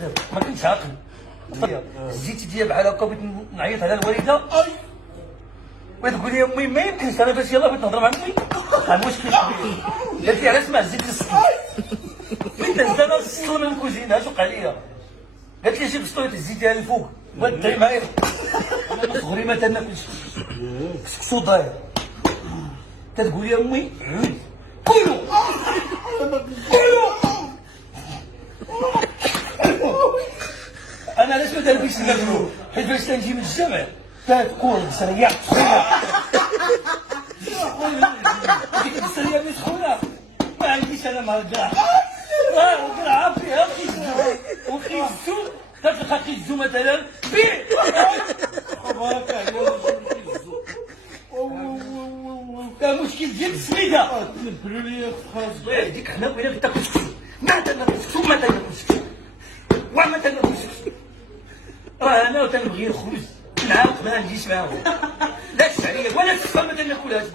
ما كنتش عاقل. زيتي ديال بحال هكا بغيت نعيط على الوالده وتقول لي امي ما يمكنش انا باش يلاه بغيت نهضر مع امي المشكل كبير. قالت لي علاش ما زيت السطل بغيت نهز انا السطل من الكوزينه اش وقع ليا. قالت لي جيب السطل تهزيتيها للفوق بغات تدعي معايا. انا من صغري ما تناكلش كسكسو داير. تتقول لي امي عود كلوا انا علاش ما داربيش المجنون؟ حيت فاش تنجي من الجامع تتكون بسريه سخونه. ديك البسريه اللي سخونه ما عنديش انا مع الكاع. وكنعرف فيها وخيزو كتلقى خيزو مثلا بيه كان مشكل ديال السميده. تنبلوا لي خلاص ديك حنا بغينا غير تاكل سكسو ما تناكل سكسو ما تناكل سكسو وما تناكل سكسو. راه انا تنبغي الخبز نعاود ما نجيش معاهم لا الشعريه ولا السفه ما تناكلهاش.